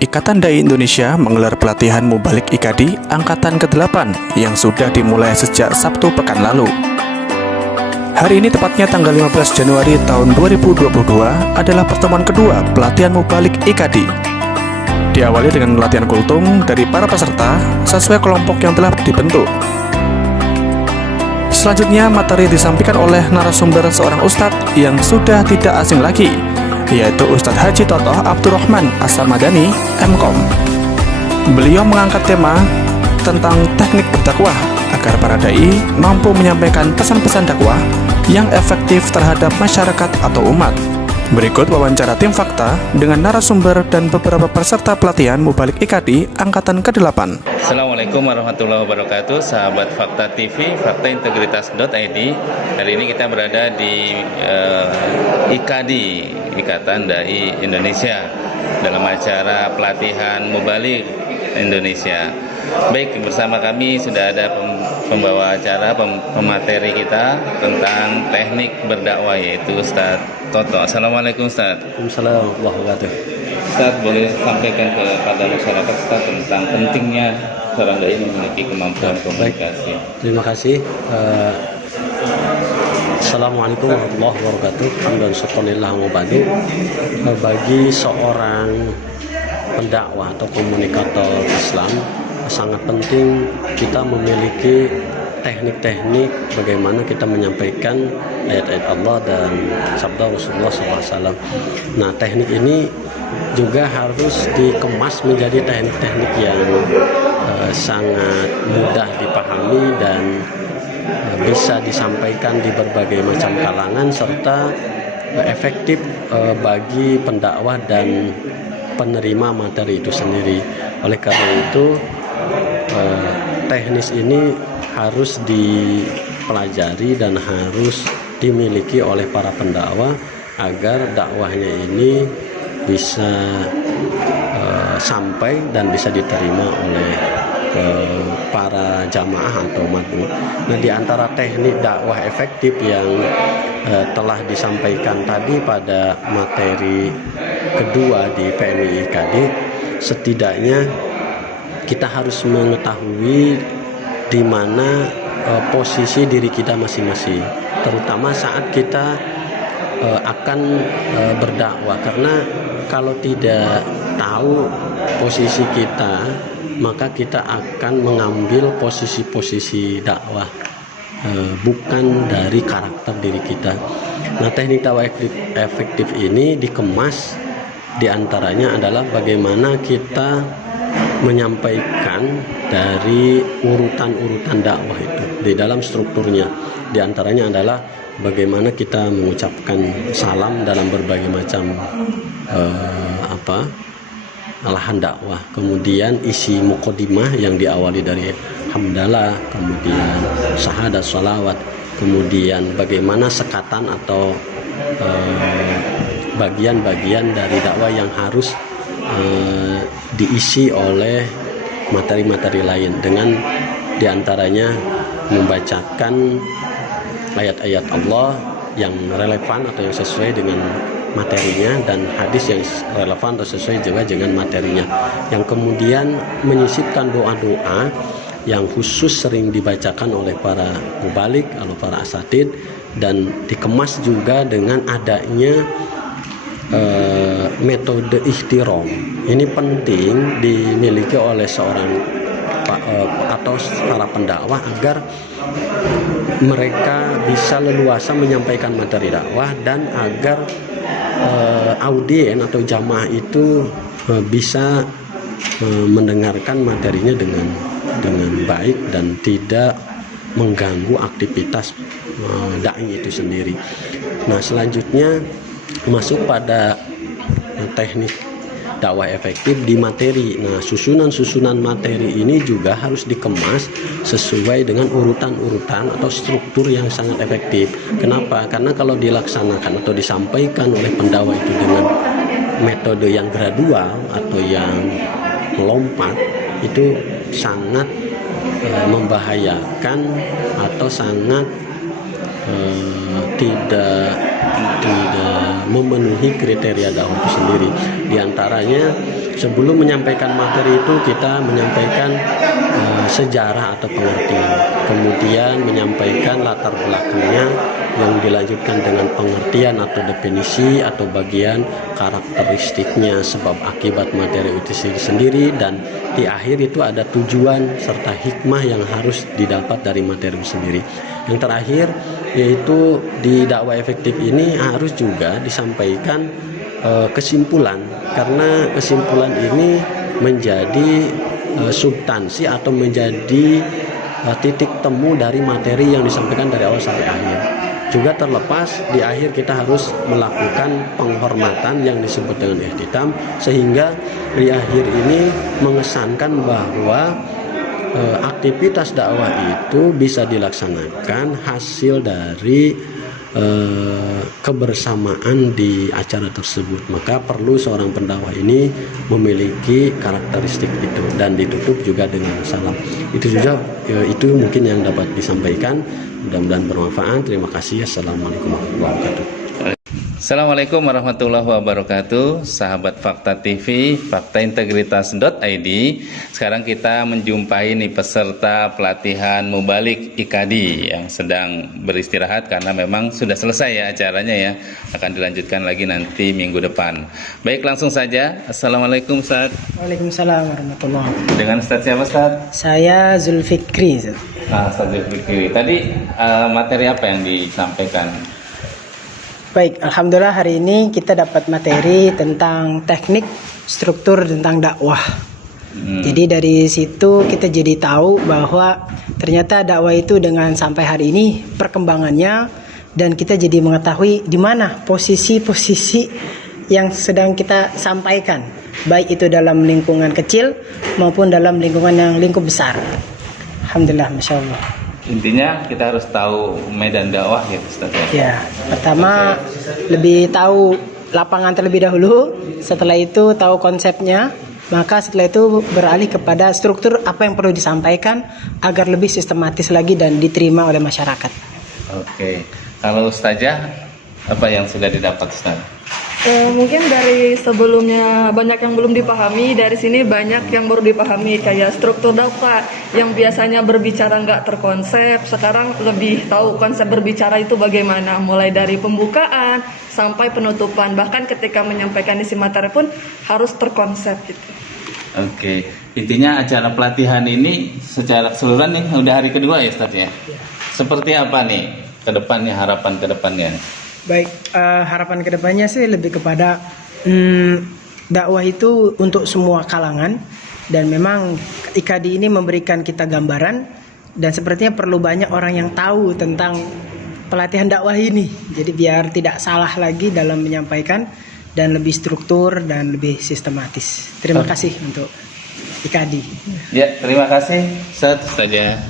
Ikatan Dai Indonesia menggelar pelatihan Mubalik IKADI Angkatan ke-8 yang sudah dimulai sejak Sabtu pekan lalu. Hari ini tepatnya tanggal 15 Januari tahun 2022 adalah pertemuan kedua pelatihan Mubalik IKADI. Diawali dengan latihan kultum dari para peserta sesuai kelompok yang telah dibentuk. Selanjutnya materi disampaikan oleh narasumber seorang ustadz yang sudah tidak asing lagi, yaitu Ustadz Haji Totoh Abdurrahman As-Samadani, MKOM. Beliau mengangkat tema tentang teknik berdakwah agar para dai mampu menyampaikan pesan-pesan dakwah yang efektif terhadap masyarakat atau umat. Berikut wawancara tim Fakta dengan narasumber dan beberapa peserta pelatihan Mubalik IKADI Angkatan ke-8. Assalamualaikum warahmatullahi wabarakatuh, sahabat Fakta TV, faktaintegritas.id. Hari ini kita berada di IKADI, Ikatan Dai Indonesia, dalam acara pelatihan Mubalik Indonesia. Baik, bersama kami sudah ada pembawa acara, pemateri kita tentang teknik berdakwah, yaitu Ustadz Toto. Assalamualaikum Ustadz. Waalaikumsalam warahmatullahi wabarakatuh. Ustadz, boleh sampaikan kepada masyarakat Ustadz tentang pentingnya seorang dai memiliki kemampuan komunikasi. Terima kasih. Assalamualaikum warahmatullahi wabarakatuh. Alhamdulillah wabadu. Bagi seorang pendakwah atau komunikator Islam, sangat penting kita memiliki teknik-teknik bagaimana kita menyampaikan ayat-ayat Allah dan sabda Rasulullah SAW. Nah, teknik ini juga harus dikemas menjadi teknik-teknik yang sangat mudah dipahami dan bisa disampaikan di berbagai macam kalangan serta efektif bagi pendakwah dan penerima materi itu sendiri. Oleh karena itu teknis ini harus dipelajari dan harus dimiliki oleh para pendakwah agar dakwahnya ini bisa sampai dan bisa diterima oleh para jamaah atau matmu. Nah, di antara teknik dakwah efektif yang telah disampaikan tadi pada materi kedua di PMI IKADI, setidaknya kita harus mengetahui di mana posisi diri kita masing-masing, terutama saat kita akan berdakwah. Karena kalau tidak tahu posisi kita, maka kita akan mengambil posisi-posisi dakwah bukan dari karakter diri kita. Nah, teknik dakwah efektif ini dikemas, diantaranya adalah bagaimana kita menyampaikan dari urutan-urutan dakwah itu di dalam strukturnya. Di antaranya adalah bagaimana kita mengucapkan salam dalam berbagai macam lahan dakwah. Kemudian isi muqaddimah yang diawali dari hamdalah, kemudian syahadat, sholawat, kemudian bagaimana sekatan atau bagian-bagian dari dakwah yang harus diisi oleh materi-materi lain, dengan diantaranya membacakan ayat-ayat Allah yang relevan atau yang sesuai dengan materinya dan hadis yang relevan atau sesuai juga dengan materinya, yang kemudian menyisipkan doa-doa yang khusus sering dibacakan oleh para mubalik atau para asatid, dan dikemas juga dengan adanya metode ikhtirom. Ini penting dimiliki oleh seorang atau para pendakwah agar mereka bisa leluasa menyampaikan materi dakwah dan agar audien atau jamaah itu bisa mendengarkan materinya dengan baik dan tidak mengganggu aktivitas dai itu sendiri. Nah, selanjutnya masuk pada teknik dakwah efektif di materi. Nah, susunan-susunan materi ini juga harus dikemas sesuai dengan urutan-urutan atau struktur yang sangat efektif. Kenapa? Karena kalau dilaksanakan atau disampaikan oleh pendakwah itu dengan metode yang gradual atau yang melompat, itu sangat membahayakan atau sangat tidak memenuhi kriteria dakwah itu sendiri. Di antaranya sebelum menyampaikan materi itu kita menyampaikan sejarah atau pengertian, kemudian menyampaikan latar belakangnya yang dilanjutkan dengan pengertian atau definisi atau bagian karakteristiknya, sebab akibat materi itu sendiri, dan di akhir itu ada tujuan serta hikmah yang harus didapat dari materi itu sendiri. Yang terakhir yaitu di dakwah efektif ini harus juga disampaikan kesimpulan, karena kesimpulan ini menjadi substansi atau menjadi titik temu dari materi yang disampaikan dari awal sampai akhir. Juga terlepas di akhir kita harus melakukan penghormatan yang disebut dengan ihtitam, sehingga di akhir ini mengesankan bahwa aktivitas dakwah itu bisa dilaksanakan hasil dari kebersamaan di acara tersebut. Maka perlu seorang pendakwah ini memiliki karakteristik itu, dan ditutup juga dengan salam. Itu juga itu mungkin yang dapat disampaikan. Mudah-mudahan bermanfaat. Terima kasih. Assalamualaikum warahmatullahi wabarakatuh. Assalamualaikum warahmatullahi wabarakatuh, sahabat Fakta TV, faktaintegritas.id. Sekarang kita menjumpai nih peserta pelatihan Mubalik IKD yang sedang beristirahat karena memang sudah selesai ya acaranya ya. Akan dilanjutkan lagi nanti minggu depan. Baik, langsung saja. Assalamualaikum Ustaz. Waalaikumsalam warahmatullahi wabarakatuh. Dengan Ustaz siapa Ustaz? Saya Zulfikri. Ustaz Zulfikri. Tadi materi apa yang disampaikan? Baik, alhamdulillah hari ini kita dapat materi tentang teknik struktur tentang dakwah. Jadi dari situ kita jadi tahu bahwa ternyata dakwah itu dengan sampai hari ini perkembangannya, dan kita jadi mengetahui di mana posisi-posisi yang sedang kita sampaikan, baik itu dalam lingkungan kecil maupun dalam lingkungan yang lingkup besar. Alhamdulillah, masya Allah. Intinya kita harus tahu medan dakwah ya Ustaz ya. Ya, pertama lebih tahu lapangan terlebih dahulu, setelah itu tahu konsepnya, maka setelah itu beralih kepada struktur apa yang perlu disampaikan agar lebih sistematis lagi dan diterima oleh masyarakat. Oke, kalau Ustazah apa yang sudah didapat Ustaz? Mungkin dari sebelumnya banyak yang belum dipahami, dari sini banyak yang baru dipahami, kayak struktur dakwah yang biasanya berbicara nggak terkonsep, sekarang lebih tahu konsep berbicara itu bagaimana, mulai dari pembukaan sampai penutupan, bahkan ketika menyampaikan isi materi pun harus terkonsep gitu. Oke, intinya acara pelatihan ini secara keseluruhan nih udah hari kedua ya Ustaz ya? Seperti apa nih ke depannya, harapan ke depannya? Baik, harapan kedepannya sih lebih kepada dakwah itu untuk semua kalangan, dan memang IKD ini memberikan kita gambaran, dan sepertinya perlu banyak orang yang tahu tentang pelatihan dakwah ini. Jadi biar tidak salah lagi dalam menyampaikan, dan lebih struktur dan lebih sistematis. Terima kasih untuk IKD. Ya, terima kasih Ustaz saja.